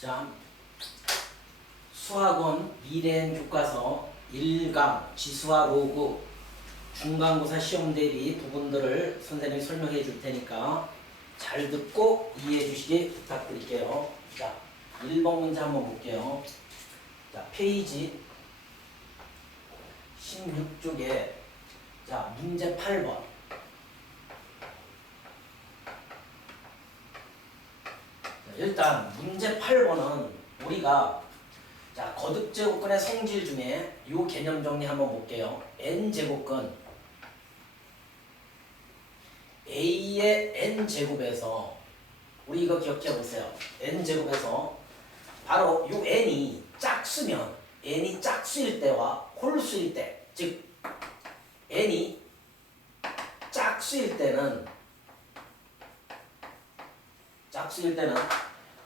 자, 수학원 미래엔 교과서 1강 지수와 로그 중간고사 시험 대비 부분들을 선생님이 설명해 줄 테니까 잘 듣고 이해해 주시기 부탁드릴게요. 자, 1번 문제 한번 볼게요. 자, 페이지 16쪽에 자, 문제 8번. 일단 문제 8번은 우리가 자, 거듭제곱근의 성질 중에 요 개념 정리 한번 볼게요. n제곱근 a의 n제곱에서 우리 이거 기억해 보세요. n제곱에서 바로 요 n이 짝수면 n이 짝수일 때와 홀수일 때, 즉 n이 짝수일 때는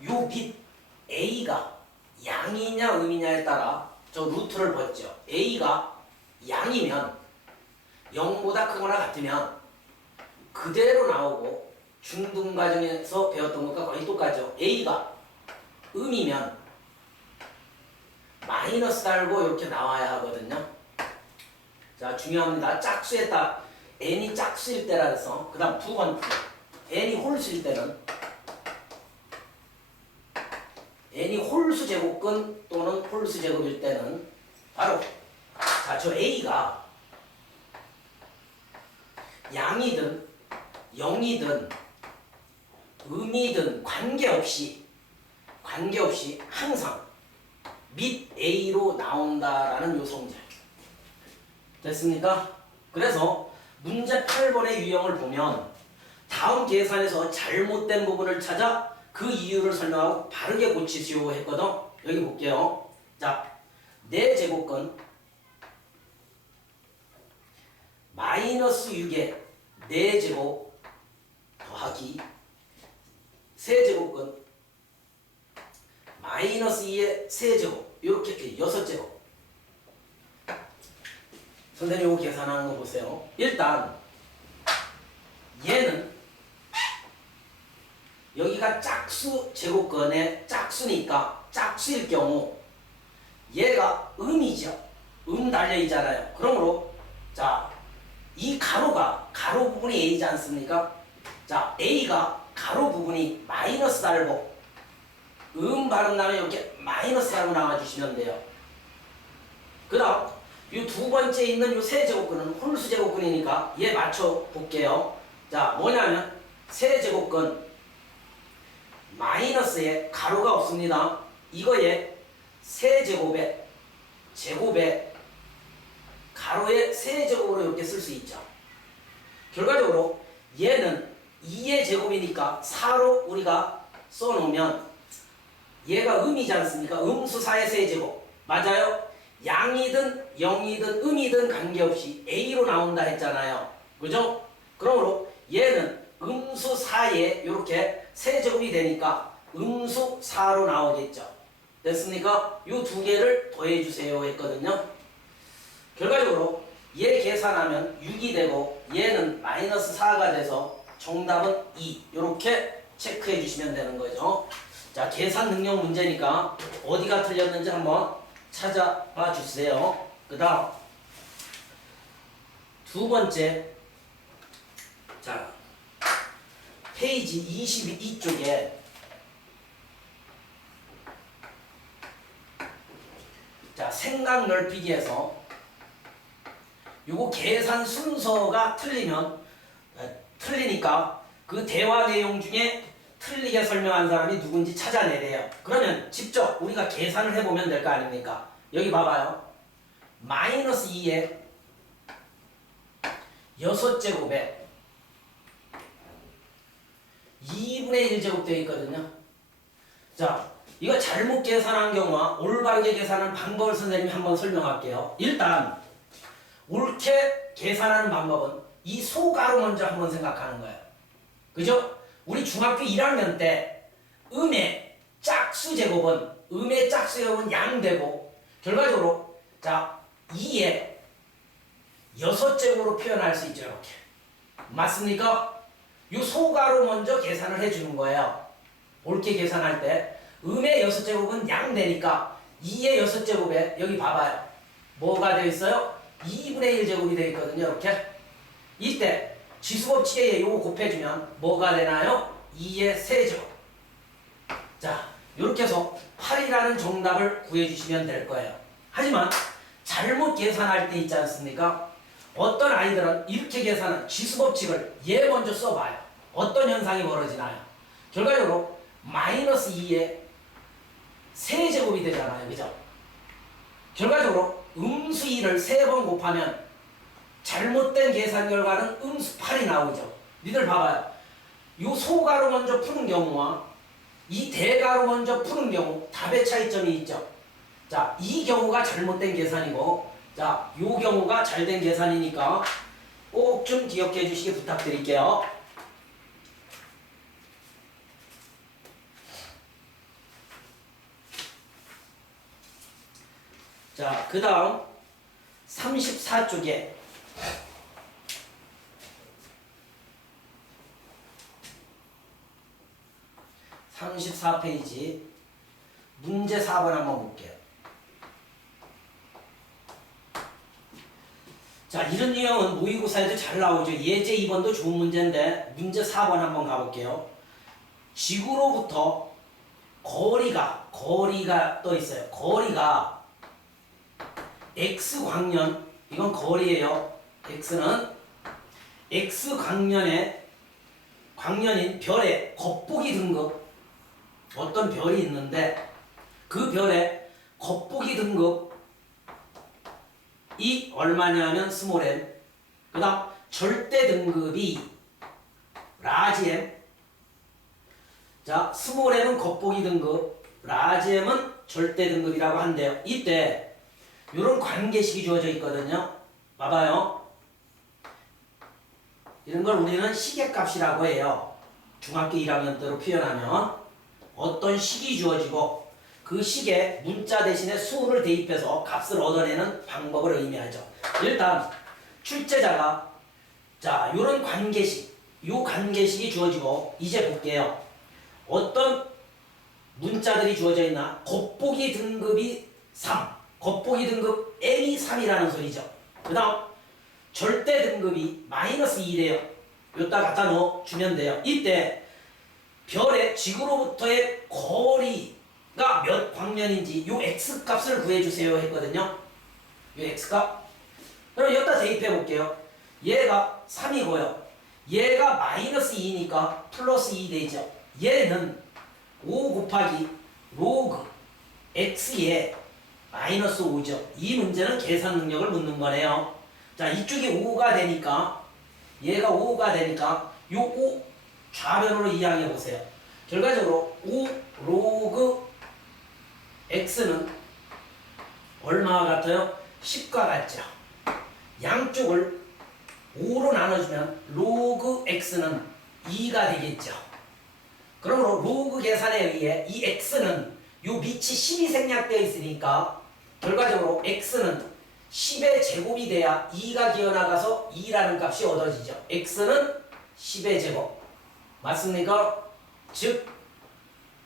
요 밑 a가 양이냐 음이냐에 따라 저 루트를 벗죠. a가 양이면 0보다 크거나 같으면 그대로 나오고 중등과정에서 배웠던 것과 거의 똑같죠. a가 음이면 마이너스 달고 이렇게 나와야 하거든요. 자, 중요합니다. 짝수에 따라 n이 짝수일 때라 해서 그 다음 두 번째 n이 홀수일 때는 n이 홀수 제곱근 또는 홀수 제곱일 때는 바로 자, 저 a가 양이든 0이든 음이든 관계없이 항상 밑 a로 나온다라는 요 성질. 됐습니까? 그래서 문제 8번의 유형을 보면 다음 계산에서 잘못된 부분을 찾아 그 이유를 설명하고 바르게 고치시오 했거든. 여기 볼게요. 자, 4제곱근 마이너스 6의 4제곱 더하기 세제곱근 마이너스 2의 세제곱 이렇게 6제곱. 선생님 이거 계산하는 거 보세요. 일단 얘는 여기가 짝수 제곱근의 짝수니까 짝수일 경우 얘가 음이죠. 달려있잖아요. 그러므로 자, 이 가로가 가로 부분이 a지 않습니까? 자, a가 가로 부분이 마이너스 달고 발음 나면 이렇게 마이너스 달고 나와주시면 돼요. 그 다음 이 두 번째 있는 이 세제곱근은 홀수 제곱근이니까 얘 맞춰 볼게요. 자, 뭐냐면 세제곱근 마이너스에 가로가 없습니다. 이거에 세제곱에 제곱에 가로에 세제곱으로 이렇게 쓸 수 있죠. 결과적으로 얘는 2의 제곱이니까 4로 우리가 써놓으면 얘가 음이지 않습니까? 음수 4의 세제곱 맞아요? 양이든 0이든 음이든 관계없이 a로 나온다 했잖아요. 그죠? 그러므로 얘는 음수 4에 이렇게 세제곱이 되니까 음수 4로 나오겠죠. 됐습니까? 이 두 개를 더해주세요 했거든요. 결과적으로 얘 계산하면 6이 되고 얘는 마이너스 4가 돼서 정답은 2 이렇게 체크해 주시면 되는 거죠. 자, 계산 능력 문제니까 어디가 틀렸는지 한번 찾아봐 주세요. 그 다음 두 번째 자, 페이지 22쪽에 자, 생각 넓히기에서 요거 계산 순서가 틀리니까 그 대화 내용 중에 틀리게 설명한 사람이 누군지 찾아내래요. 그러면 직접 우리가 계산을 해보면 될 거 아닙니까? 여기 봐봐요. 마이너스 2에 6제곱에 2분의 1제곱 되어 있거든요. 자, 이거 잘못 계산한 경우와 올바르게 계산하는 방법을 선생님이 한번 설명할게요. 일단 옳게 계산하는 방법은 이 소가로 먼저 한번 생각하는 거예요. 그죠? 우리 중학교 1학년 때 음의 짝수 제곱은 양되고 결과적으로 자 2에 6제곱으로 표현할 수 있죠. 이렇게 맞습니까? 이 소가로 먼저 계산을 해주는 거예요. 옳게 계산할 때 음의 6제곱은 양되니까 2의 6제곱에 여기 봐봐요. 뭐가 되어 있어요? 2분의 1제곱이 되어 있거든요. 이렇게. 이때 지수법칙에 의해 요거 곱해주면 뭐가 되나요? 2의 세제곱. 자, 이렇게 해서 8이라는 정답을 구해주시면 될 거예요. 하지만 잘못 계산할 때 있지 않습니까? 어떤 아이들은 이렇게 계산한 지수법칙을 얘 먼저 써봐요. 어떤 현상이 벌어지나요? 결과적으로 마이너스 2의 세제곱이 되잖아요. 그죠? 결과적으로 음수 2를 3번 곱하면 잘못된 계산 결과는 음수 8이 나오죠. 니들 봐봐요. 요 소가로 먼저 푸는 경우와 이 대가로 먼저 푸는 경우 답의 차이점이 있죠. 자, 이 경우가 잘못된 계산이고, 자, 요 경우가 잘된 계산이니까 꼭 좀 기억해 주시기 부탁드릴게요. 자, 그 다음 34쪽에 34페이지 문제 4번 한번 볼게요. 자, 이런 유형은 모의고사에도 잘 나오죠. 예제 2번도 좋은 문제인데 문제 4번 한번 가볼게요. 지구로부터 거리가 떠 있어요. 거리가 x광년, 이건 거리예요. x는 광년인 별의 겉보기 등급, 어떤 별이 있는데 그 별의 겉보기 등급이 얼마냐면 스몰 m, 그 다음 절대 등급이 라지 m. 자, 스몰 m은 겉보기 등급, 라지 m은 절대 등급이라고 한대요. 이때 이런 관계식이 주어져 있거든요. 봐봐요. 이런 걸 우리는 시계값이라고 해요. 중학교 1학년 때로 표현하면 어떤 식이 주어지고 그 식에 문자 대신에 수를 대입해서 값을 얻어내는 방법을 의미하죠. 일단 출제자가 자, 요런 관계식, 요 관계식이 주어지고 이제 볼게요. 어떤 문자들이 주어져 있나? 겉보기 등급이 3, 겉보기 등급 m이 3이라는 소리죠. 그 다음 절대 등급이 마이너스 2래요. 요따 갖다 넣어주면 돼요. 이때 별의 지구로부터의 거리가 몇 광년인지 요 x값을 구해주세요 했거든요. 요 x값. 그럼 여기다 대입해 볼게요. 얘가 3이고요. 얘가 마이너스 2니까 플러스 2 되죠. 얘는 5 곱하기 로그 x에 마이너스 5죠. 이 문제는 계산 능력을 묻는 거네요. 자, 이쪽이 5가 되니까 얘가 5가 되니까 요 5 좌변으로 이항해 보세요. 결과적으로 5 로그 x는 얼마와 같아요? 10과 같죠. 양쪽을 5로 나눠주면 로그 x는 2가 되겠죠. 그러므로 로그 계산에 의해 이 x는 요 밑이 10이 생략되어 있으니까 결과적으로 x는 10의 제곱이 돼야 2가 기어나가서 2라는 값이 얻어지죠. x는 10의 제곱. 맞습니까? 즉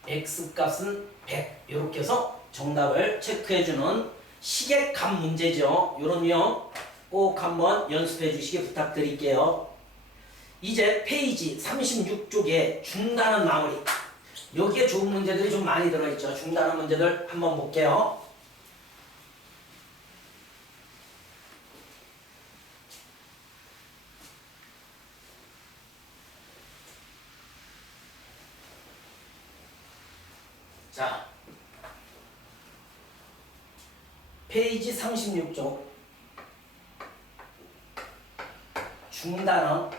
x값은 100. 이렇게 해서 정답을 체크해주는 시계값 문제죠. 이런 유형 꼭 한번 연습해 주시기 부탁드릴게요. 이제 페이지 36쪽에 중단원 마무리. 여기에 좋은 문제들이 좀 많이 들어있죠. 중단원 문제들 한번 볼게요. 자, 페이지 36쪽 중단원.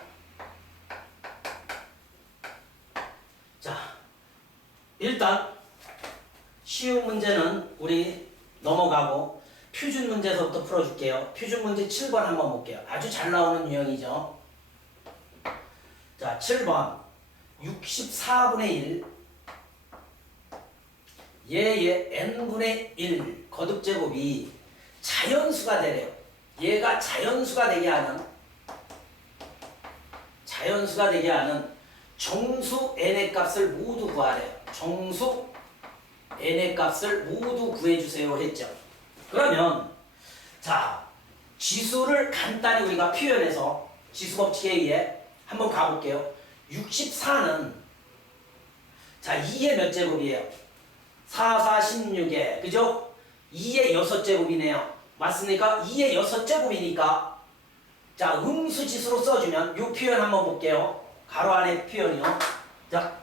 자, 일단 쉬운 문제는 우리 넘어가고 표준 문제서부터 풀어줄게요. 표준 문제 7번 한번 볼게요. 아주 잘 나오는 유형이죠. 자, 7번 64분의 1 얘의 n분의 1 거듭제곱이 자연수가 되래요. 얘가 자연수가 되게 하는 정수 n의 값을 모두 구하래요. 정수 n의 값을 모두 구해주세요 했죠. 그러면 자 지수를 간단히 우리가 표현해서 지수법칙에 의해 한번 가볼게요. 64는 자 2의 몇 제곱이에요? 4, 4, 16에 그죠? 2의 6제곱이네요. 맞습니까? 2의 6제곱이니까 자 음수지수로 써주면 이 표현 한번 볼게요. 가로 안에 표현이요. 자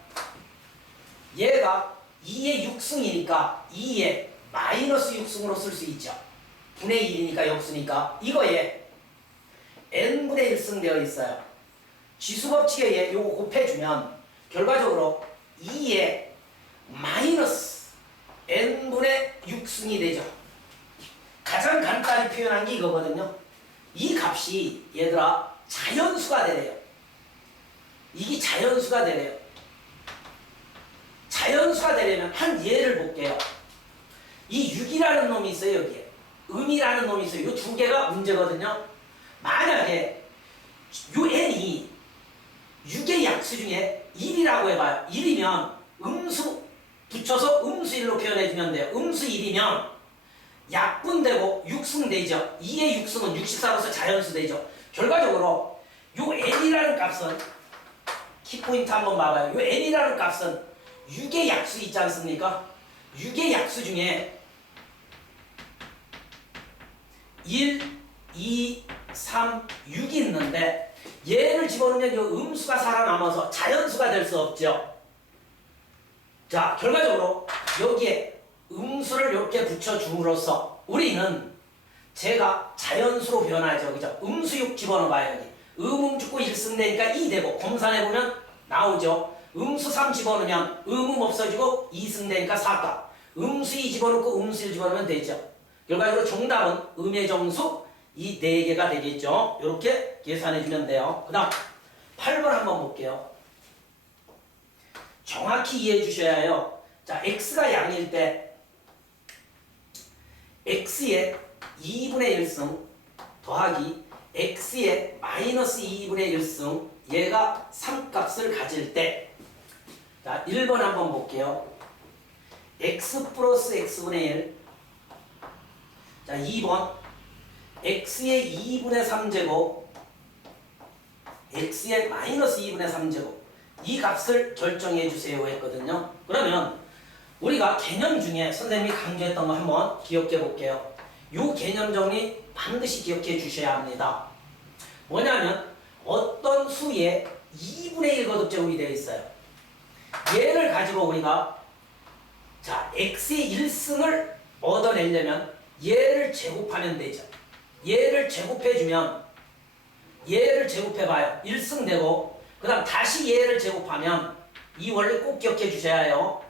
얘가 2의 6승이니까 2의 마이너스 6승으로 쓸 수 있죠. 분의 1이니까 역수니까 이거에 n분의 1승 되어 있어요. 지수법칙에 의해 요거 곱해주면 결과적으로 2의 마이너스 n분의 6승이 되죠. 가장 간단히 표현한 게 이거거든요. 이 값이 얘들아 자연수가 되래요. 이게 자연수가 되래요. 자연수가 되려면 한 예를 볼게요. 이 6이라는 놈이 있어요. 여기에 음이라는 놈이 있어요. 이 두 개가 문제거든요. 만약에 요 n이 6의 약수 중에 1이라고 해봐요. 1이면 음수 붙여서 음수 1로 표현해주면 돼요. 음수 1이면 약분되고 육승되죠. 2의 육승은 64로서 자연수 되죠. 결과적으로 요 n이라는 값은 키포인트 한번 봐봐요. 요 n이라는 값은 6의 약수 있지 않습니까? 6의 약수 중에 1, 2, 3, 6이 있는데 얘를 집어넣으면 이 음수가 살아남아서 자연수가 될 수 없죠. 자, 결과적으로 여기에 음수를 이렇게 붙여줌으로써 우리는 제가 자연수로 변하죠. 그죠? 음수 6 집어넣어봐요. 여기. 죽고 1승 되니까 2 되고 검산해보면 나오죠. 음수 3 집어넣으면 없어지고 2승 되니까 4값. 음수 2 집어넣고 음수 1 집어넣으면 되죠. 결과적으로 정답은 음의 정수 이 4개가 되겠죠. 이렇게 계산해주면 돼요. 그 다음 8번 한번 볼게요. 정확히 이해해 주셔야 해요. 자, x가 양일 때 x의 2분의 1승 더하기 x의 마이너스 2분의 1승 얘가 3값을 가질 때 자, 1번 한번 볼게요. x 플러스 x분의 1 자, 2번 x의 2분의 3제곱 x의 마이너스 2분의 3제곱 이 값을 결정해 주세요 했거든요. 그러면 우리가 개념 중에 선생님이 강조했던 거 한번 기억해 볼게요. 이 개념 정리 반드시 기억해 주셔야 합니다. 뭐냐면 어떤 수의 2분의 1 거듭제곱이 되어 있어요. 얘를 가지고 우리가 자 x의 1승을 얻어내려면 얘를 제곱하면 되죠. 얘를 제곱해주면 얘를 제곱해봐요. 1승 되고 그 다음 다시 얘를 제곱하면 이 원리 꼭 기억해 주셔야 해요.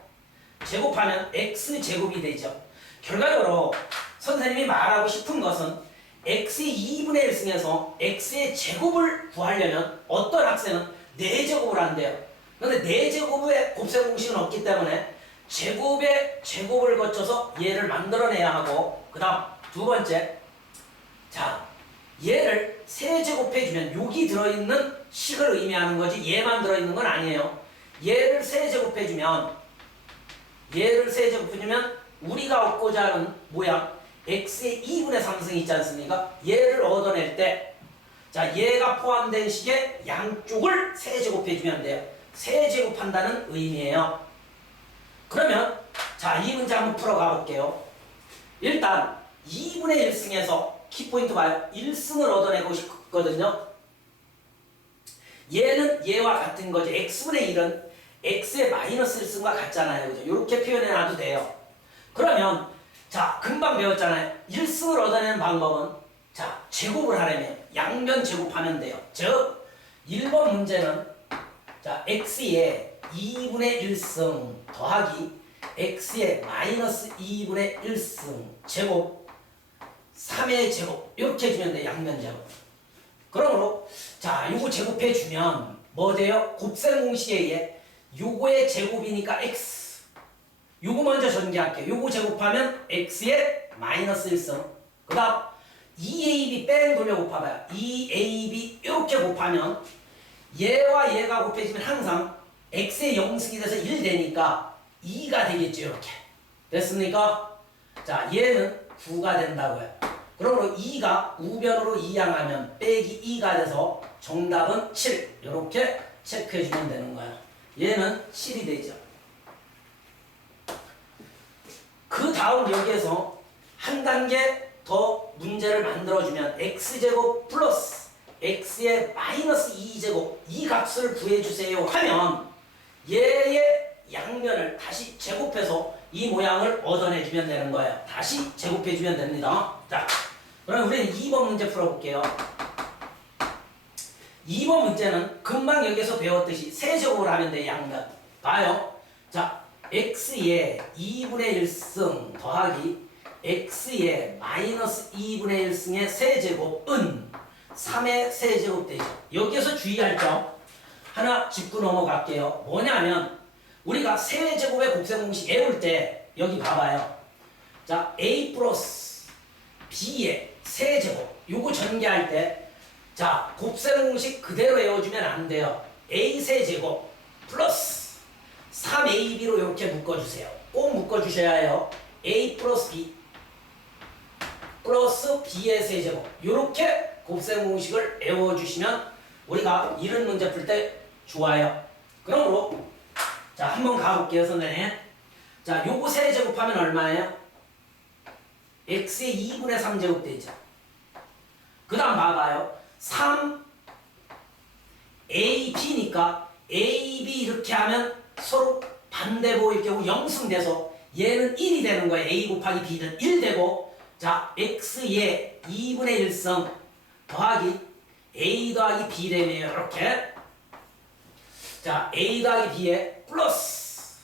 제곱하면 x제곱이 되죠. 결과적으로 선생님이 말하고 싶은 것은 x의 2분의 1승에서 x의 제곱을 구하려면 어떤 학생은 4제곱을 한대요. 그런데 4제곱의 곱셈 공식은 없기 때문에 제곱의 제곱을 거쳐서 얘를 만들어내야 하고 그 다음 두 번째 자 얘를 세제곱해주면 여기 들어있는 식을 의미하는 거지 얘만 들어있는 건 아니에요. 얘를 세제곱해주면 우리가 얻고자 하는 모양 x의 2분의 3승이 있지 않습니까? 얘를 얻어낼 때 자 얘가 포함된 식의 양쪽을 세제곱해주면 돼요. 세제곱한다는 의미예요. 그러면 자 이 문제 한번 풀어가 볼게요. 일단 2분의 1승에서 키포인트 봐요. 1승을 얻어내고 싶거든요. 얘는 얘와 같은 거죠. x분의 1은 x의 마이너스 1승과 같잖아요. 그죠? 이렇게 표현해놔도 돼요. 그러면 자 금방 배웠잖아요. 1승을 얻어내는 방법은 자 제곱을 하려면 양변 제곱하면 돼요. 즉 1번 문제는 자 x의 2분의 1승 더하기 x의 마이너스 2분의 1승 제곱 3의 제곱 이렇게 해주면 돼요. 양변 제곱. 그러므로 자 요거 제곱해주면 뭐 돼요? 곱셈 공식에 의해 요거의 제곱이니까 x 요거 먼저 전개할게요. 요거 제곱하면 x의 마이너스 1승 그 다음 2ab 뺑 돌려 곱해봐요. 2ab 이렇게 곱하면 얘와 얘가 곱해지면 항상 x의 0승이 돼서 1 되니까 2가 되겠죠. 이렇게 됐습니까? 자, 얘는 9가 된다고요. 그러므로 2가 우변으로 이항하면 빼기 2가 돼서 정답은 7. 이렇게 체크해주면 되는 거야. 얘는 7이 되죠. 그 다음 여기에서 한 단계 더 문제를 만들어주면 x제곱 플러스 x의 마이너스 2제곱 이 값을 구해주세요 하면 얘의 양면을 다시 제곱해서 이 모양을 얻어내주면 되는 거예요. 다시 제곱해주면 됩니다. 자, 그럼 우리는 2번 문제 풀어볼게요. 2번 문제는 금방 여기서 배웠듯이 세제곱을 하면 돼. 양면 봐요. 자, x의 2분의 1승 더하기 x의 마이너스 2분의 1승의 세제곱은 3의 세제곱 되죠. 여기에서 주의할 점 하나 짚고 넘어갈게요. 뭐냐면 우리가 세제곱의 곱셈 공식 외울 때 여기 봐봐요. 자, a 플러스 b의 세제곱 요거 전개할 때 자, 곱셈 공식 그대로 외워주면 안 돼요. a 세제곱 플러스 3ab로 이렇게 묶어주세요. 꼭 묶어주셔야 해요. a 플러스 b 플러스 b의 세제곱 이렇게 곱셈 공식을 외워주시면 우리가 이런 문제 풀 때 좋아요. 그러므로 자, 한번 가볼게요, 선생님. 자, 요거 세제곱하면 얼마예요? x의 2분의 3제곱 되죠. 그 다음 봐봐요. 3ab니까 ab 이렇게 하면 서로 반대보일 경우 영승돼서 얘는 1이 되는 거예요. a 곱하기 b는 1 되고 자, x의 2분의 1성 더하기 a 더하기 b 되네요. 이렇게 자, a 더하기 b에 플러스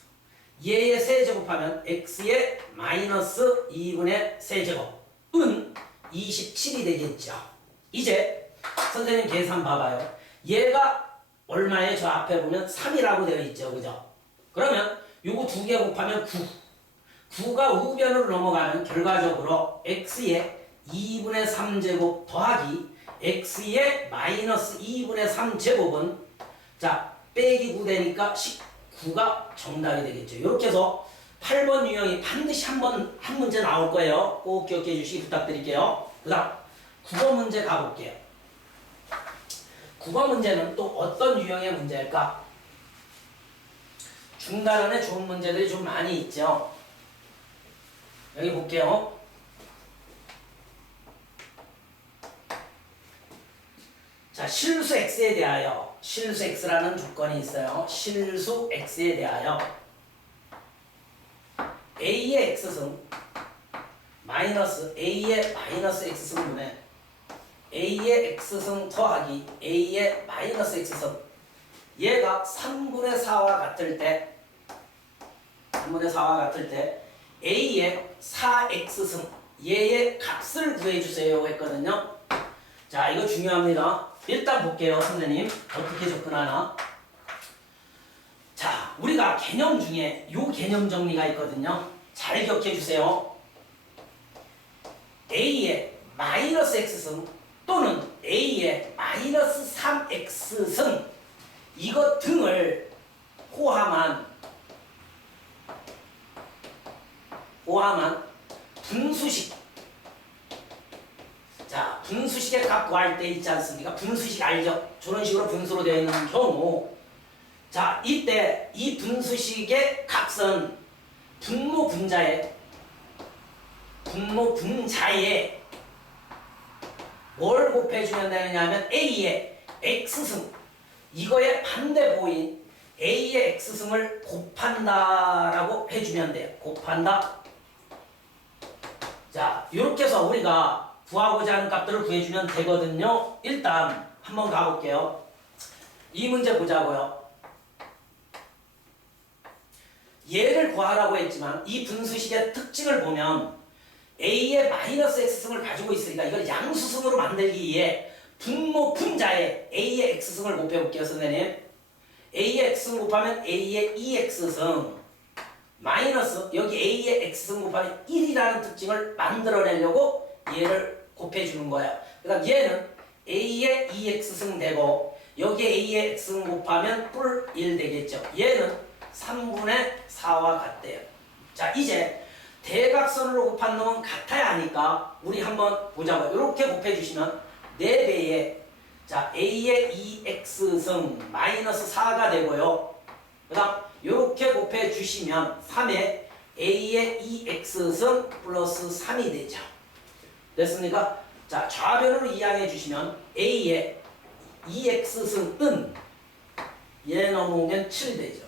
얘의 세제곱하면 x의 마이너스 2분의 세제곱은 27이 되겠죠. 이제 선생님 계산 봐봐요. 얘가 얼마에 저 앞에 보면 3이라고 되어 있죠. 그죠? 그러면 요거 두 개 곱하면 9. 9가 우변으로 넘어가면 결과적으로 x의 2분의 3제곱 더하기 x의 마이너스 2분의 3제곱은 자, 빼기 9 되니까 19가 정답이 되겠죠. 이렇게 해서 8번 유형이 반드시 한 문제 나올 거예요. 꼭 기억해 주시기 부탁드릴게요. 그 다음 9번 문제 가볼게요. 9번 문제는 또 어떤 유형의 문제일까? 중간에 좋은 문제들이 좀 많이 있죠. 여기 볼게요. 자, 실수 x에 대하여 실수 x라는 조건이 있어요. 실수 x에 대하여 a의 x승 마이너스 a의 마이너스 x승분의 a의 x승 더하기 a의 마이너스 x승 얘가 3분의 4와 같을 때 3분의 4와 같을 때 a의 4x승 얘의 값을 구해주세요 했거든요. 자, 이거 중요합니다. 일단 볼게요. 선생님 어떻게 접근하나. 자, 우리가 개념 중에 요 개념 정리가 있거든요. 잘 기억해 주세요. a의 마이너스 x승 또는 a의 마이너스 3x승 이것 등을 포함한 분수식. 자, 분수식의 값 구할 때 있지 않습니까? 분수식 알죠? 저런 식으로 분수로 되어 있는 경우 자, 이때 이 분수식의 값은 분모 분자에 뭘 곱해주면 되느냐 하면 a의 x승 이거의 반대보인 a의 x승을 곱한다라고 해주면 돼요. 곱한다. 자, 이렇게 해서 우리가 구하고자 하는 값들을 구해주면 되거든요. 일단 한번 가볼게요. 이 문제 보자고요. 얘를 구하라고 했지만 이 분수식의 특징을 보면 a의 마이너스 x승을 가지고 있으니까 이걸 양수승으로 만들기 위해 분모 분자에 a의 x승을 곱해볼게요. 선생님 a의 x승 곱하면 a의 2x승 마이너스 여기 a의 x승 곱하면 1이라는 특징을 만들어내려고 얘를 곱해주는 거예요. 그 다음 얘는 a의 2x승 되고 여기 a의 x승 곱하면 뿔 1 되겠죠. 얘는 3분의 4와 같대요. 자, 이제 대각선으로 곱한 놈은 같아야 하니까 우리 한번 보자고요. 이렇게 곱해주시면 4배에 자 a의 2x승 마이너스 4가 되고요. 그 다음 이렇게 곱해주시면 3에 a의 2x승 플러스 3이 되죠. 됐습니까? 자 좌변으로 이항해 주시면 a의 2x승은 얘 넘어오면 7 되죠.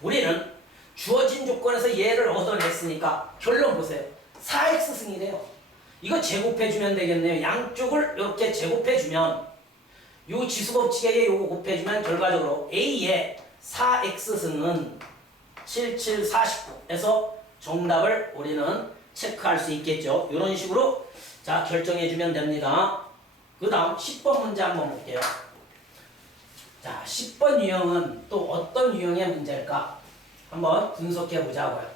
우리는 주어진 조건에서 얘를 얻어냈으니까 결론 보세요. 4x승이래요. 이거 제곱해주면 되겠네요. 양쪽을 이렇게 제곱해주면 요 지수법칙에 요거 곱해주면 결과적으로 a의 4x승은 7749에서 정답을 우리는 체크할 수 있겠죠. 이런 식으로 자 결정해주면 됩니다. 그 다음 10번 문제 한번 볼게요. 자 10번 유형은 또 어떤 유형의 문제일까? 한번 분석해 보자고요.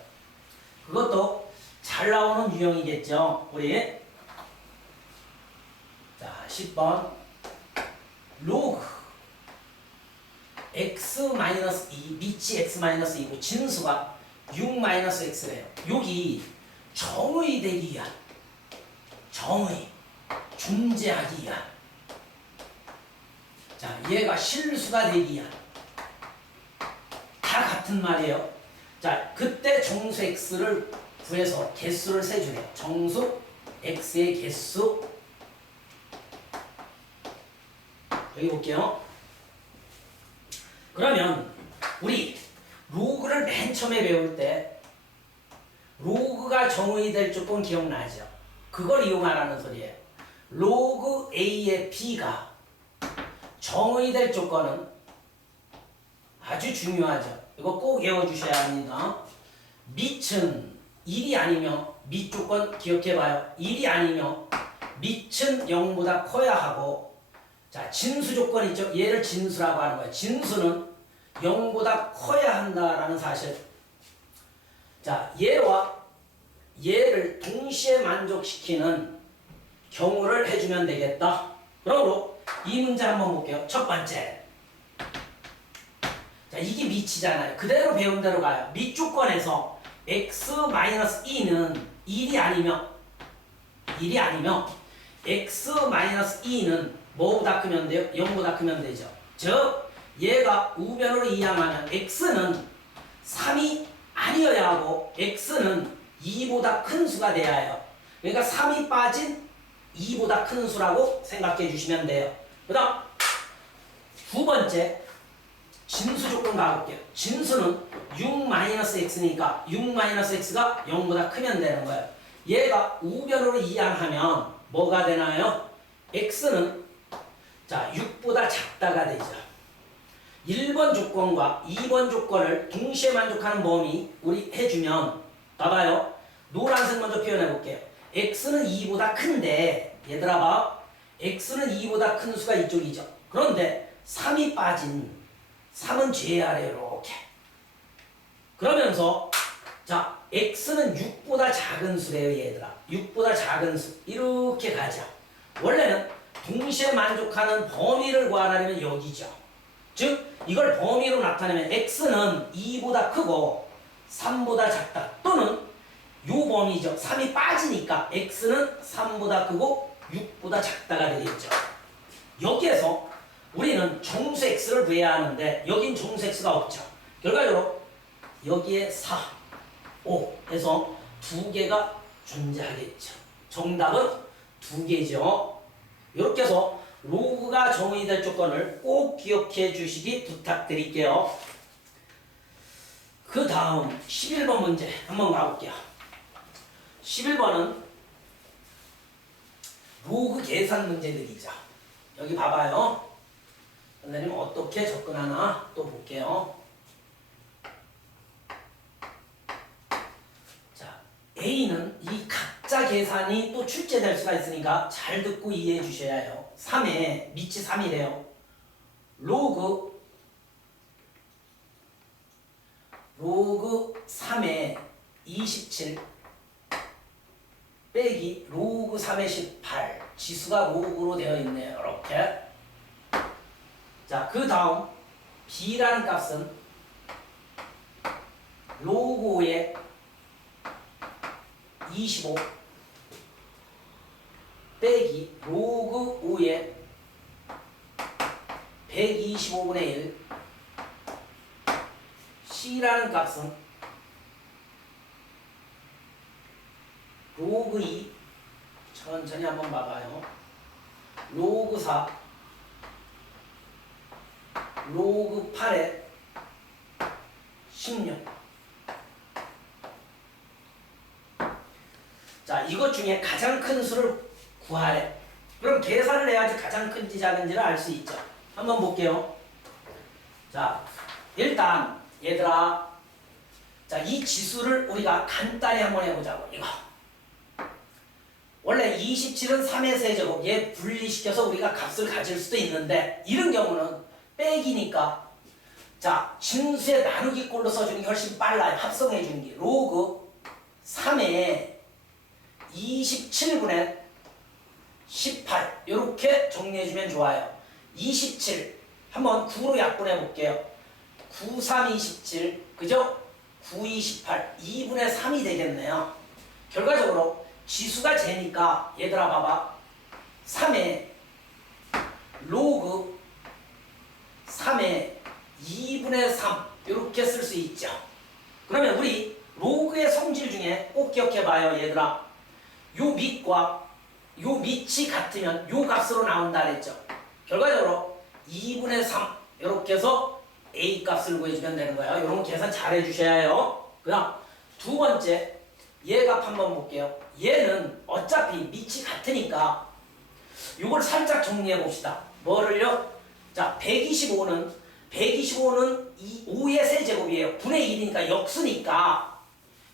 그것도 잘 나오는 유형이겠죠. 우리 자 10번 로그 x-2 밑이 x-2고 진수가 6-x래요. 여기 정의 되기 위한 정의 존재하기 위한 자 얘가 실수가 되기 위한 다 같은 말이에요. 자 그때 정수 x를 구해서 개수를 세주래요. 정수 x의 개수 여기 볼게요. 그러면 우리 로그를 맨 처음에 배울 때 로그가 정의 될 조건 기억나죠? 그걸 이용하라는 소리예요. 로그 a의 b가 정의 될 조건은 아주 중요하죠. 이거 꼭 외워주셔야 합니다. 밑은 1이 아니며 밑 조건 기억해봐요. 1이 아니며 밑은 0보다 커야 하고 자 진수 조건 있죠. 얘를 진수라고 하는 거예요. 진수는 0보다 커야 한다라는 사실. 자 얘와 얘를 동시에 만족시키는 경우를 해주면 되겠다. 그러므로 이 문제 한번 볼게요. 첫 번째. 자 이게 밑이잖아요. 그대로 배운 대로 가요. 밑 조건에서 x-2는 1이 아니며 x-2는 뭐보다 크면 돼요? 0보다 크면 되죠. 즉 얘가 우변으로 이항하면 x는 3이 아니어야 하고 x는 2보다 큰 수가 돼야 해요. 그러니까 3이 빠진 2보다 큰 수라고 생각해 주시면 돼요. 그 다음 두 번째 진수 조건 가볼게요. 진수는 6-x니까 6-x가 0보다 크면 되는 거예요. 얘가 우변으로 이항하면 뭐가 되나요? x는 자 6보다 작다가 되죠. 1번 조건과 2번 조건을 동시에 만족하는 범위 우리 해주면 봐봐요. 노란색 먼저 표현해 볼게요. x는 2보다 큰데 얘들아 봐. x는 2보다 큰 수가 이쪽이죠. 그런데 3이 빠진 3은 제일 아래로 이렇게 그러면서 자 x는 6보다 작은 수래요. 얘들아 6보다 작은 수 이렇게 가자. 원래는 동시에 만족하는 범위를 구하려면 여기죠. 즉 이걸 범위로 나타내면 x는 2보다 크고 3보다 작다. 또는 요 범위죠. 3이 빠지니까 x는 3보다 크고 6보다 작다가 되겠죠. 여기에서 우리는 정수 x를 구해야 하는데 여긴 정수 x가 없죠. 결과적으로 여기에 4, 5 해서 두 개가 존재하겠죠. 정답은 두 개죠. 이렇게 해서 로그가 정의될 조건을 꼭 기억해 주시기 부탁드릴게요. 그 다음 11번 문제 한번 가볼게요. 11번은 로그 계산 문제들이죠. 여기 봐봐요. 선생님 어떻게 접근하나 또 볼게요. 자, A는 이 각자 계산이 또 출제될 수가 있으니까 잘 듣고 이해해 주셔야 해요. 3에 밑이 3이래요. 로그 3에 27 빼기 로그 3의 18 지수가 로그로 되어 있네요. 이렇게. 자, 그 다음 B라는 값은 로그 5의 25 빼기 로그 5의 125분의 1 C라는 값은 로그 2 천천히 한번 봐봐요. 로그 4 로그 8에 16. 자, 이것 중에 가장 큰 수를 구하래. 그럼 계산을 해야지 가장 큰지 작은지를 알 수 있죠. 한번 볼게요. 자, 일단 얘들아, 자, 이 지수를 우리가 간단히 한번 해보자고. 이거 원래 27은 3의 세제곱, 얘 분리시켜서 우리가 값을 가질 수도 있는데 이런 경우는 빼기니까 자, 진수의 나누기 꼴로 써주는 게 훨씬 빨라요. 합성해 주는 게 로그 3에 27분의 18 이렇게 정리해주면 좋아요. 27 한번 9로 약분해 볼게요. 9, 3, 27 그죠? 9, 28 2분의 3이 되겠네요. 결과적으로 지수가 제니까 얘들아 봐봐. 3에 로그 3에 2분의 3 이렇게 쓸 수 있죠. 그러면 우리 로그의 성질 중에 꼭 기억해봐요. 얘들아, 요 밑과 요 밑이 같으면 요 값으로 나온다 그랬죠. 결과적으로 2분의 3 이렇게 해서 A 값을 구해주면 되는 거예요. 이런 계산 잘 해주셔야 해요. 그 다음 두 번째 얘 값 한번 볼게요. 얘는 어차피 밑이 같으니까 이걸 살짝 정리해 봅시다. 뭐를요? 자, 125는 5의 세제곱이에요. 분의 1이니까 역수니까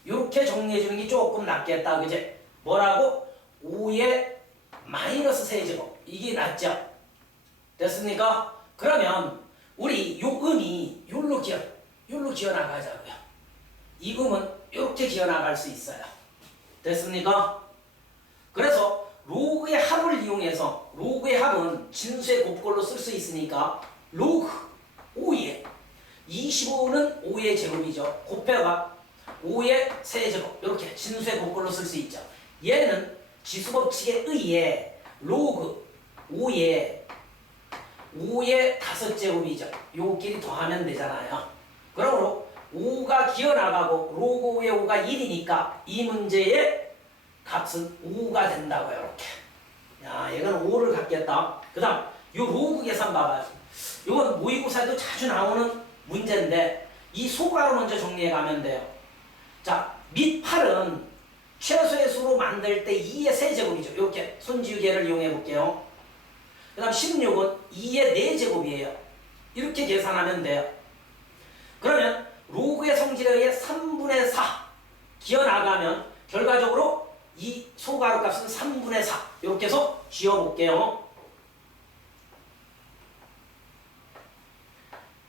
이렇게 정리해 주는 게 조금 낫겠다. 그제? 뭐라고? 5의 마이너스 세제곱. 이게 낫죠? 됐습니까? 그러면 우리 요 음이 요로 기어 나가자고요. 이 음은 이렇게 기어 나갈 수 있어요. 됐습니까? 그래서 로그의 합을 이용해서 로그의 합은 진수의 곱꼴로 쓸 수 있으니까 로그 5의 25는 5의 제곱이죠. 곱해가 5의 세제곱 이렇게 진수의 곱꼴로 쓸 수 있죠. 얘는 지수법칙에 의해 로그 5의 5제곱이죠. 요끼리 더하면 되잖아요. 그러므로 5가 기어나가고 로그 5의 5가 1이니까 이 문제의 값은 5가 된다고요. 이렇게. 야, 얘는 5를 갖겠다. 그 다음 요 로그 계산 봐봐요. 이건 모의고사에도 자주 나오는 문제인데 이 소가로 먼저 정리해 가면 돼요. 자, 밑 8은 최소의 수로 만들 때 2의 세제곱이죠. 이렇게 손지우개를 이용해 볼게요. 그 다음 16은 2의 4제곱이에요. 이렇게 계산하면 돼요. 그러면 로그의 성질에 의해 3분의 4 기어나가면 결과적으로 이 소가로 값은 3분의 4 이렇게 해서 지어볼게요.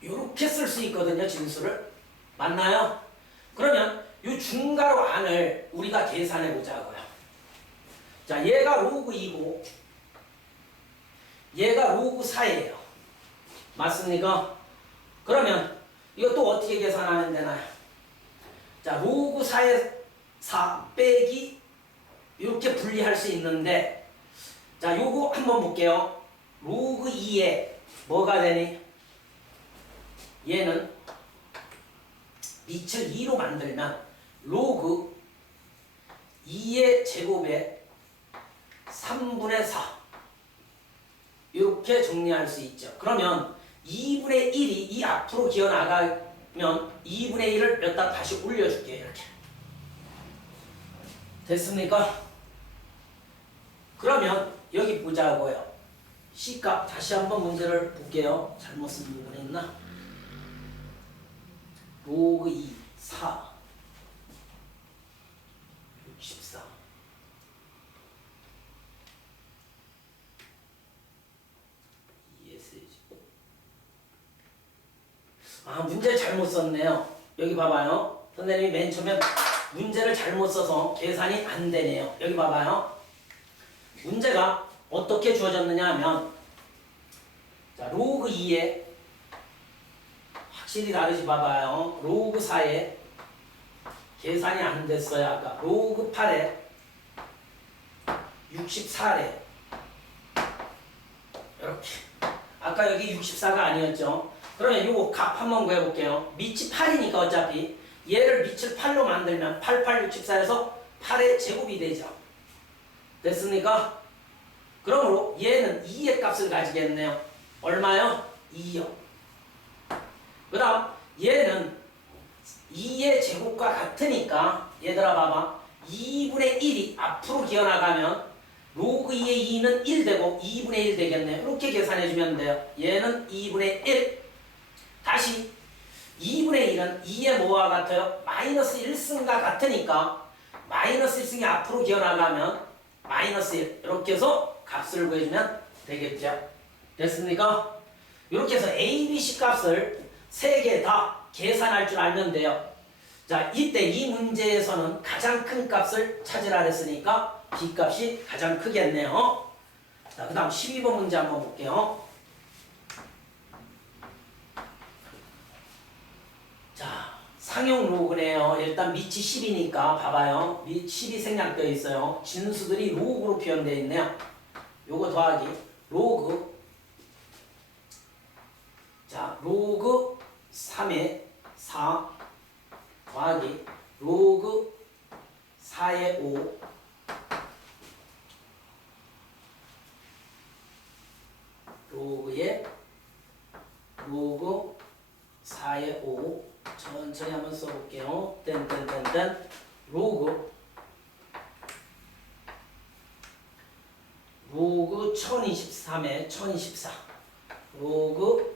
이렇게 쓸 수 있거든요. 진수를. 맞나요? 그러면 이 중가로 안을 우리가 계산해 보자고요. 자, 얘가 로그 2고 얘가 로그 4예요. 맞습니까? 그러면 이것도 어떻게 계산하면 되나요? 자, 로그 4의 4 빼기 이렇게 분리할 수 있는데 자, 요거 한번 볼게요. 로그 2에 뭐가 되니? 얘는 밑을 2로 만들면 로그 2의 제곱에 3분의 4 이렇게 정리할 수 있죠. 그러면 2분의 1이 이 앞으로 기어나가면 2분의 1을 여기다 다시 올려줄게요. 이렇게. 됐습니까? 그러면 여기 보자고요. C값 다시 한번 문제를 볼게요. 잘못 쓴 부분이 있나? 로그 2, 4, 64 문제 잘못 썼네요. 여기 봐봐요. 선생님이 맨 처음에 문제를 잘못 써서 계산이 안 되네요. 여기 봐봐요. 문제가 어떻게 주어졌느냐 하면 자, 로그 2에 확실히 다르지 봐봐요. 로그 4에 계산이 안 됐어요. 아까 로그 8에 64래. 이렇게. 아까 여기 64가 아니었죠. 그러면 요거 값 한번 구해볼게요. 밑이 8이니까 어차피 얘를 밑을 8로 만들면 8, 8, 64에서 8의 제곱이 되죠. 됐습니까? 그러므로 얘는 2의 값을 가지겠네요. 얼마요? 2요. 그 다음 얘는 2의 제곱과 같으니까 얘들아 봐봐. 2분의 1이 앞으로 기어나가면 로그 2의 2는 1 되고 2분의 1 되겠네요. 이렇게 계산해주면 돼요. 얘는 2분의 1. 다시 2분의 1은 2의 뭐와 같아요? 마이너스 1승과 같으니까 마이너스 1승이 앞으로 기어나가면 마이너스 1 이렇게 해서 값을 구해주면 되겠죠. 됐습니까? 이렇게 해서 A, B, C 값을 3개 다 계산할 줄 알면 돼요. 자, 이때 이 문제에서는 가장 큰 값을 찾으라 했으니까 B 값이 가장 크겠네요. 자, 그 다음 12번 문제 한번 볼게요. 자, 상용 로그네요. 일단 밑이 10이니까 봐봐요. 밑 10이 생략되어 있어요. 진수들이 로그로 표현되어 있네요. 요거 더하기 로그. 자, 로그 3의 4 더하기 로그 4의 5 로그의 로그 4의 5 천천히 한번 써볼게요. 땡땡땡땡 로그 1023의 1024 로그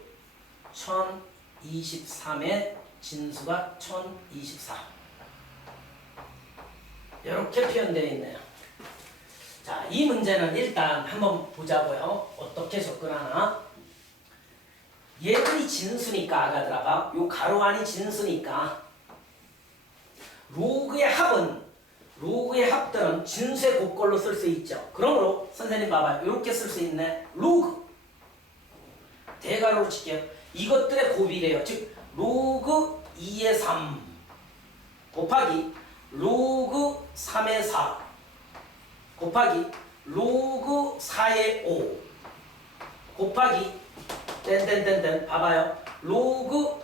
1023의 진수가 1024 이렇게 표현되어 있네요. 자, 이 문제는 일단 한번 보자고요. 어떻게 접근하나. 얘들이 진수니까 아가들아가 요 가로 안이 진수니까 로그의 합들은 진수의 곱걸로 쓸 수 있죠. 그러므로 선생님 봐봐요. 이렇게 쓸 수 있네. 로그 대가로로 칠게요. 이것들의 곱이래요. 즉 로그 2의 3 곱하기 로그 3의 4 곱하기 로그 4의 5 곱하기 땡땡땡땡 봐봐요. 로그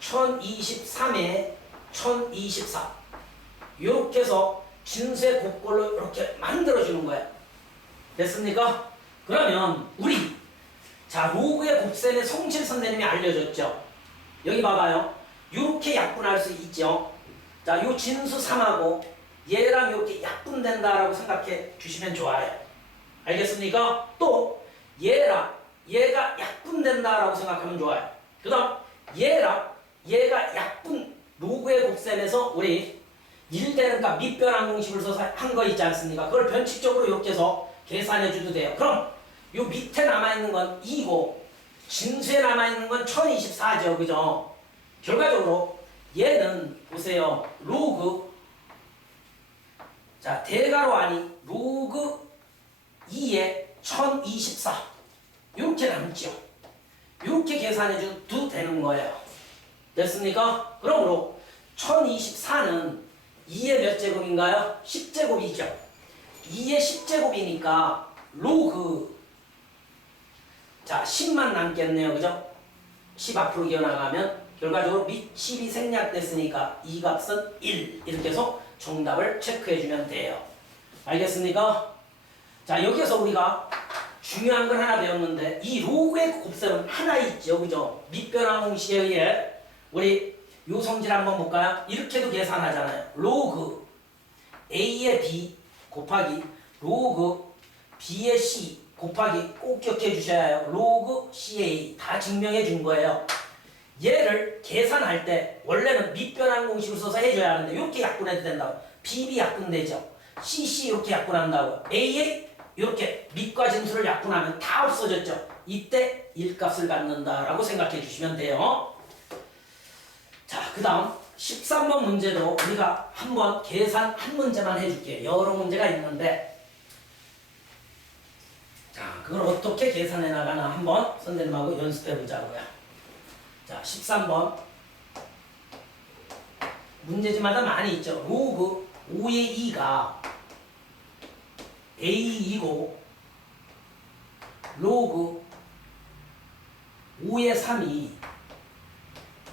1023의 1024 이렇게 해서 진수의 곱걸로 이렇게 만들어주는 거예요. 됐습니까? 그러면 우리 자 로그의 곱셈의 성질 선생님이 알려줬죠. 여기 봐봐요. 이렇게 약분할 수 있죠. 자, 요 진수 3하고 얘랑 이렇게 약분된다라고 생각해 주시면 좋아요. 알겠습니까? 또 얘랑 얘가 약분된다라고 생각하면 좋아요. 그 다음 얘랑 얘가 약분 로그의 곱셈에서 우리 1되는 값 밑변환 공식을 써서 한 거 있지 않습니까? 그걸 변칙적으로 이렇게 해서 계산해 줘도 돼요. 그럼 요 밑에 남아있는 건 2고 진수에 남아있는 건 1024죠. 그죠? 결과적으로 얘는 보세요. 로그 자 대가로 아니 로그 2에 1024 이렇게 남죠. 이렇게 계산해 줘도 되는 거예요. 됐습니까? 그러므로 1024는 2의 몇 제곱인가요? 10제곱이죠. 2의 10제곱이니까 로그 자 10만 남겠네요. 그죠? 10 앞으로 기어나가면 결과적으로 밑 10이 생략됐으니까 이 값은 1 이렇게 해서 정답을 체크해 주면 돼요. 알겠습니까? 자 여기에서 우리가 중요한 걸 하나 배웠는데 이 로그의 곱셈은 하나 있죠. 그죠? 밑변환 공식에 의해 우리 요 성질 한번 볼까요? 이렇게도 계산하잖아요. 로그 A의 B 곱하기 로그 B의 C 곱하기 꼭 기억해 주셔야 해요. 로그 CA 다 증명해 준 거예요. 얘를 계산할 때 원래는 밑변환 공식을 써서 해줘야 하는데 이렇게 약분해도 된다고. BB 약분되죠. CC 이렇게 약분한다고. AA 이렇게 밑과 진수를 약분하면 다 없어졌죠. 이때 1값을 갖는다라고 생각해 주시면 돼요. 자, 그 다음 13번 문제도 우리가 한번 계산 한 문제만 해줄게요. 여러 문제가 있는데 자, 그걸 어떻게 계산해 나가나 한번 선생님하고 연습해 보자고요. 자, 13번 문제집마다 많이 있죠. 로그 5의 2가 A2고 로그 5의 3이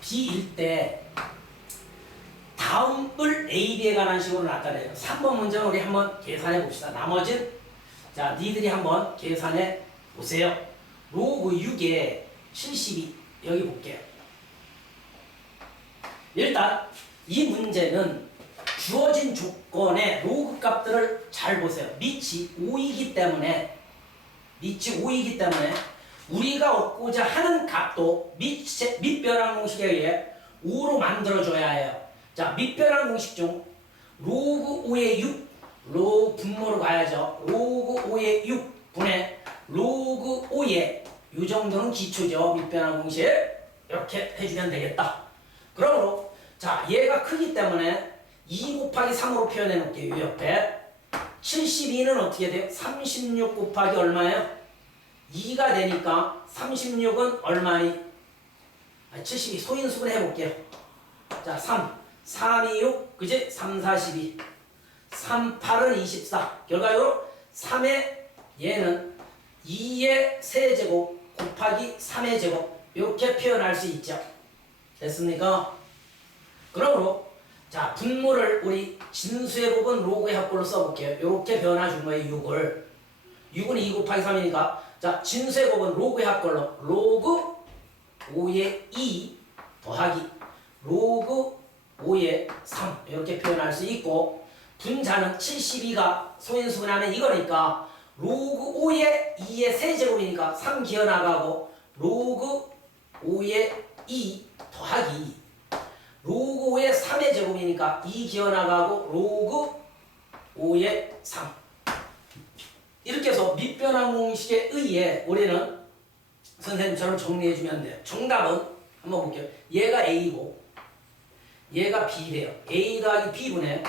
B일 때 다음을 A, B에 관한 식으로 나타내요. 3번 문제는 우리 한번 계산해 봅시다. 나머지는 자 니들이 한번 계산해 보세요. 로그 6에 72 여기 볼게요. 일단 이 문제는 주어진 조건의 로그 값들을 잘 보세요. 밑이 5이기 때문에 우리가 얻고자 하는 값도 밑변환 공식에 의해 5로 만들어줘야 해요. 자, 밑변환 공식 중 로그 5의 6 로그 분모로 가야죠. 로그 5의 6 분의 로그 5의 이 정도는 기초죠. 밑변환 공식 이렇게 해주면 되겠다. 그러므로 자 얘가 크기 때문에 2 곱하기 3으로 표현해 놓을게요. 이 옆에 72는 어떻게 돼요? 36 곱하기 얼마예요? 2가 되니까 36은 얼마니? 72 소인수분 해볼게요. 자 3 2, 6 그지? 3, 4, 12 3, 8은 24 결과적으로 3의 얘는 2의 세제곱 곱하기 3의 제곱 이렇게 표현할 수 있죠. 됐습니까? 그러므로 자 분모를 우리 진수의 곱은 로그의 합골로 써볼게요. 이렇게 변화 준 거예요. 6은 2 곱하기 3이니까 자 진수의 곱은 로그의 합골로 로그 5의 2 더하기 로그 5의 3 이렇게 표현할 수 있고 분자는 72가 소인수분하면 이거니까 로그 5의 2의 세제곱이니까 3 기어나가고 로그 5의 2 더하기 로그 5의 3의 제곱이니까 2 기어나가고 로그 5의 3 이렇게 해서 밑변환 공식에 의해 우리는 선생님처럼 정리해주면 돼요. 정답은 한번 볼게요. 얘가 A고 얘가 B래요. A 더하기 B분의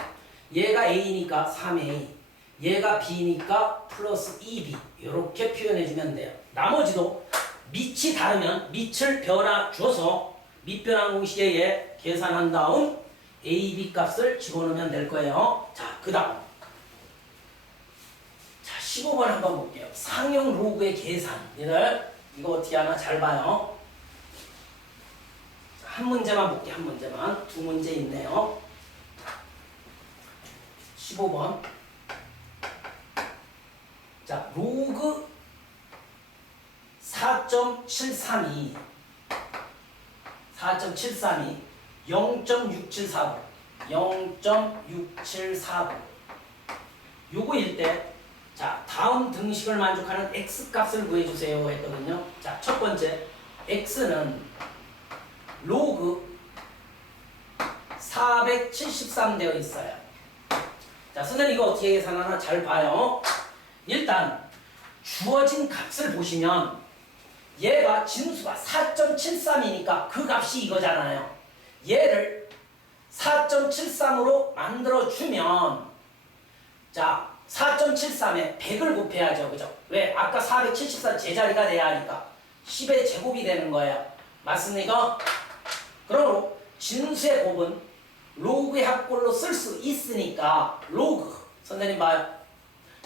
얘가 A니까 3A 얘가 B니까 플러스 2B 이렇게 표현해주면 돼요. 나머지도 밑이 다르면 밑을 변화 줘서 밑변환 공식에 의해 계산한 다음 A, B 값을 집어넣으면 될 거예요. 자, 그 다음 자 15번 한번 볼게요. 상용 로그의 계산 얘들 이거 어떻게 하나 잘 봐요. 자, 한 문제만 볼게요. 한 문제만. 두 문제 있네요. 15번 자 로그 4.732 0.6749 요거일 때 자 다음 등식을 만족하는 x값을 구해주세요 했거든요. 자 첫 번째 x는 로그 473 되어 있어요. 자 선생님 이거 어떻게 계산하나 잘 봐요. 일단 주어진 값을 보시면 얘가 진수가 4.73이니까 그 값이 이거잖아요. 얘를 4.73으로 만들어주면 자 4.73에 100을 곱해야죠. 그죠? 왜? 아까 474 제자리가 돼야 하니까 10의 제곱이 되는 거예요. 맞습니까? 그러므로 진수의 곱은 로그의 합골로 쓸 수 있으니까 로그 선생님 봐요.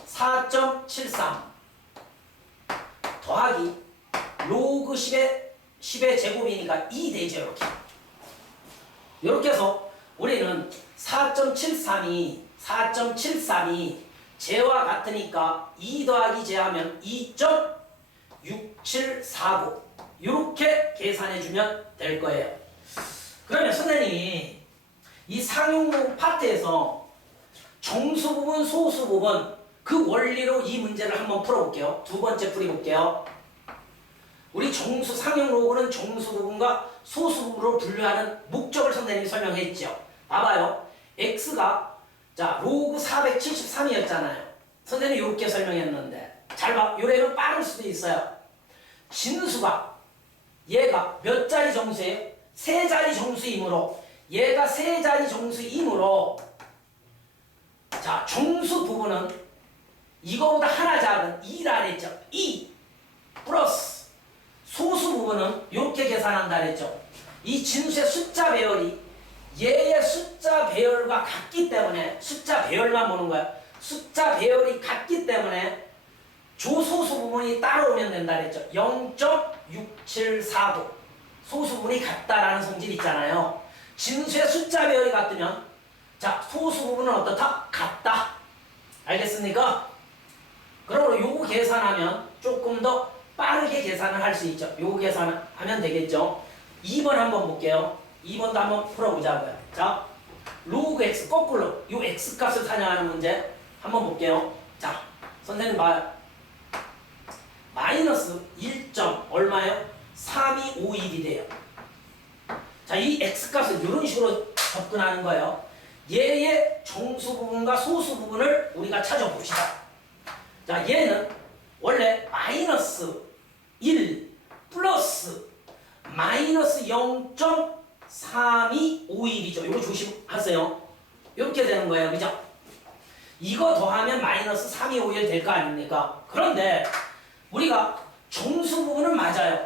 4.73 더하기 로그 10의 제곱이니까 2 되죠. 이렇게 해서 우리는 4.73이 제와 같으니까 2 더하기 제하면 2.6749 이렇게 계산해주면 될 거예요. 그러면 선생님이 이 상용 파트에서 정수 부분, 소수 부분 그 원리로 이 문제를 한번 풀어볼게요. 두 번째 풀이볼게요. 우리 정수 상용 로그는 정수 부분과 소수 부분으로 분류하는 목적을 선생님이 설명했죠. 봐봐요. x가 자 로그 473이었잖아요. 선생님이 이렇게 설명했는데 잘 봐. 요래는 빠를 수도 있어요. 진수가 얘가 몇 자리 정수예요? 세 자리 정수이므로 얘가 세 자리 정수이므로 자 정수 부분은 이거보다 하나 작은 2라 그랬죠. 2 플러스 소수 부분은 이렇게 계산한다 그랬죠. 이 진수의 숫자 배열이 얘의 숫자 배열과 같기 때문에 숫자 배열만 보는 거야. 숫자 배열이 같기 때문에 조소수 부분이 따라오면 된다 그랬죠. 0.6749 소수 부분이 같다라는 성질이 있잖아요. 진수의 숫자 배열이 같으면 자 소수 부분은 어떻다? 같다. 알겠습니까? 그러므로 요거 계산하면 조금 더 빠르게 계산을 할 수 있죠. 요거 계산하면 되겠죠. 2번 한번 볼게요. 2번도 한번 풀어보자고요. 자, 로그 x 거꾸로 요 x 값을 사냥하는 문제 한번 볼게요. 자, 선생님 봐요. 마이너스 1. 얼마요? 3251이 돼요. 자, 이 x 값을 이런 식으로 접근하는 거예요. 얘의 정수 부분과 소수 부분을 우리가 찾아봅시다. 자, 얘는 원래 마이너스 1 플러스 마이너스 0.3251이죠. 이거 조심하세요. 이렇게 되는 거예요. 그죠? 이거 더하면 마이너스 3251 될 거 아닙니까? 그런데 우리가 정수 부분은 맞아요.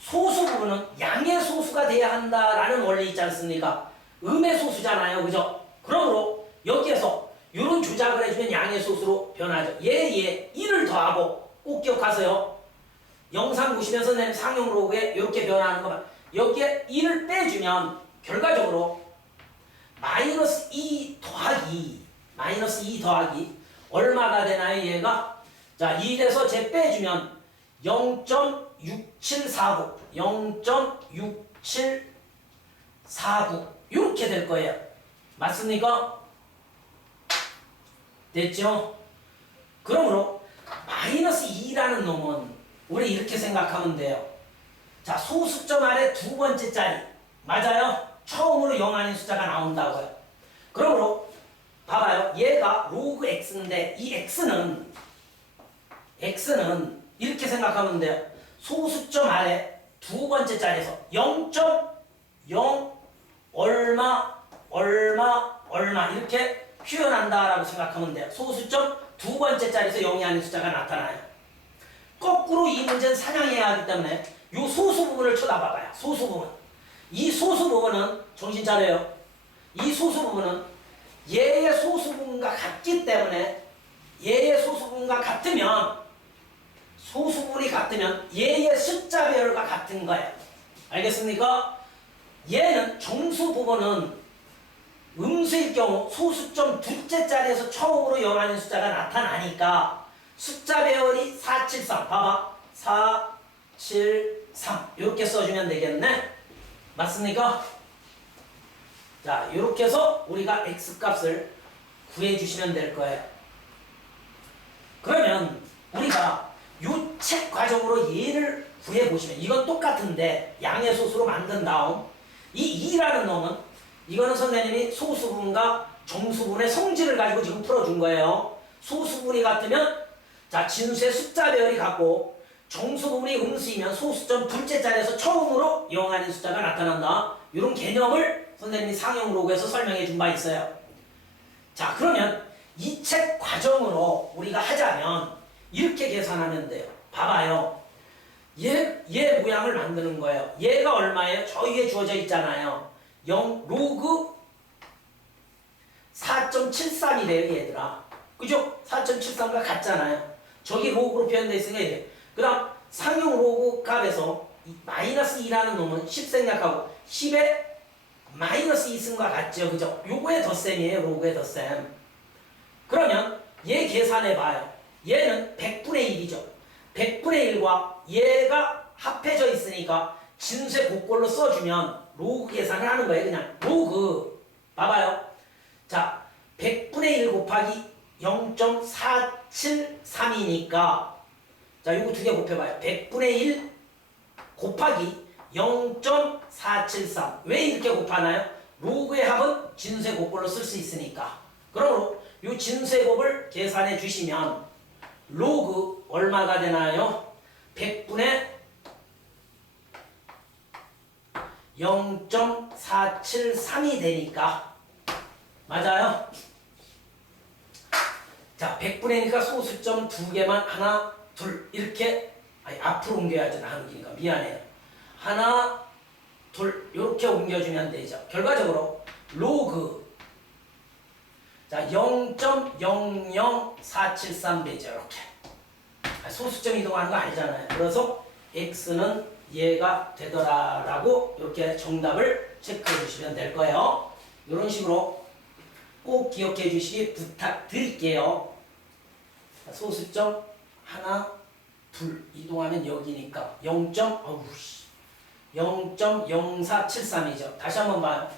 소수 부분은 양의 소수가 돼야 한다라는 원리 있지 않습니까? 음의 소수잖아요. 그죠? 그러므로 여기에서 이런 조작을 해주면 양의 소수로 변하죠. 얘에 1을 더하고 꼭 기억하세요. 영상 보시면 선생님 상용 로그에 이렇게 변하는 거 봐. 여기에 1을 빼주면 결과적으로 마이너스 2 더하기 얼마가 되나요? 얘가 자 1에서 제 빼주면 0.6749 이렇게 될 거예요. 맞습니까? 됐죠? 그러므로 마이너스 2라는 놈은 우리 이렇게 생각하면 돼요. 자, 소수점 아래 두 번째 자리 맞아요? 처음으로 0 아닌 숫자가 나온다고요. 그러므로 봐봐요. 얘가 로그 x인데 이 x는 이렇게 생각하면 돼요. 소수점 아래 두 번째 자리에서 0.0 얼마 이렇게 표현한다라고 생각하면 돼요. 소수점 두 번째 자리에서 0이 아닌 숫자가 나타나요. 거꾸로 이 문제는 사냥해야 하기 때문에 이 소수 부분을 쳐다봐봐요. 소수 부분. 이 소수 부분은 정신 차려요. 이 소수 부분은 얘의 소수 부분과 같기 때문에 얘의 소수 부분과 같으면 소수 부분이 같으면 얘의 숫자 배열과 같은 거예요. 알겠습니까? 얘는 정수 부분은 음수일 경우 소수점 둘째 자리에서 처음으로 0 아닌 숫자가 나타나니까 숫자 배열이 473 봐봐 473 이렇게 써주면 되겠네. 맞습니까? 자 이렇게 해서 우리가 x값을 구해주시면 될 거예요. 그러면 우리가 요 책 과정으로 얘를 구해보시면 이건 똑같은데 양의 소수로 만든 다음 이 2라는 놈은 이거는 선생님이 소수분과 정수분의 성질을 가지고 지금 풀어준 거예요. 소수분이 같으면 자 진수의 숫자 배열이 같고 정수분이 음수이면 소수점 둘째 자리에서 처음으로 0 아닌 숫자가 나타난다. 이런 개념을 선생님이 상용 로그에서 설명해 준 바 있어요. 자 그러면 이 책 과정으로 우리가 하자면 이렇게 계산하면 돼요. 봐봐요. 얘 모양을 만드는 거예요. 얘가 얼마예요? 저 위에 주어져 있잖아요. 0 로그 4.73이래요 얘들아. 그죠? 4.73과 같잖아요. 저기 로그로 표현되어 있으니까 이래. 그 다음 상용 로그 값에서 마이너스 2라는 놈은 10 생략하고 10에 마이너스 2 쓴 것 같죠? 그죠? 요거의 덧셈이에요. 로그의 덧셈. 그러면 얘 계산해봐요. 얘는 100분의 1이죠. 100분의 1과 얘가 합해져 있으니까 진수의 복골로 써주면 로그 계산을 하는 거예요. 그냥 로그 봐봐요. 자 100분의 1 곱하기 0.473이니까 자 요거 두 개 곱해봐요. 100분의 1 곱하기 0.473 왜 이렇게 곱하나요? 로그의 합은 진수의 곱골로 쓸 수 있으니까. 그러므로 요 진수의 곱을 계산해 주시면 로그 얼마가 되나요? 100분의 0.473이 되니까 맞아요? 자 100분의니까 소수점 두 개만 하나 둘 이렇게 아니 앞으로 옮겨야지 나누기니까 미안해요. 하나 둘 이렇게 옮겨주면 되죠. 결과적으로 로그 자, 0.00473 되죠. 이렇게. 소수점 이동하는 거 알잖아요. 그래서 x는 얘가 되더라라고 이렇게 정답을 체크해 주시면 될 거예요. 이런 식으로 꼭 기억해 주시기 부탁드릴게요. 소수점 하나, 둘 이동하면 여기니까 0.0473이죠. 다시 한번 봐요.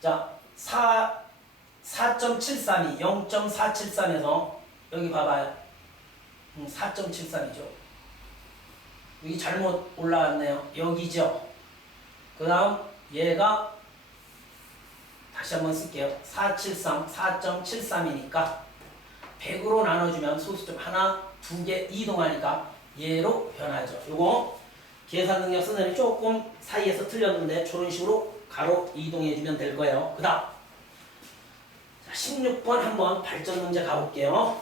자, 4.732, 0.473에서 여기 봐봐요. 4.73이죠. 여기 잘못 올라왔네요. 여기죠. 그 다음 얘가 다시 한번 쓸게요. 473, 4.73이니까 100으로 나눠주면 소수점 하나, 두 개 이동하니까 얘로 변하죠. 요거 계산 능력 선생님이 조금 사이에서 틀렸는데 저런 식으로 가로 이동해주면 될 거예요. 그 다음 16번 한번 발전 문제 가볼게요.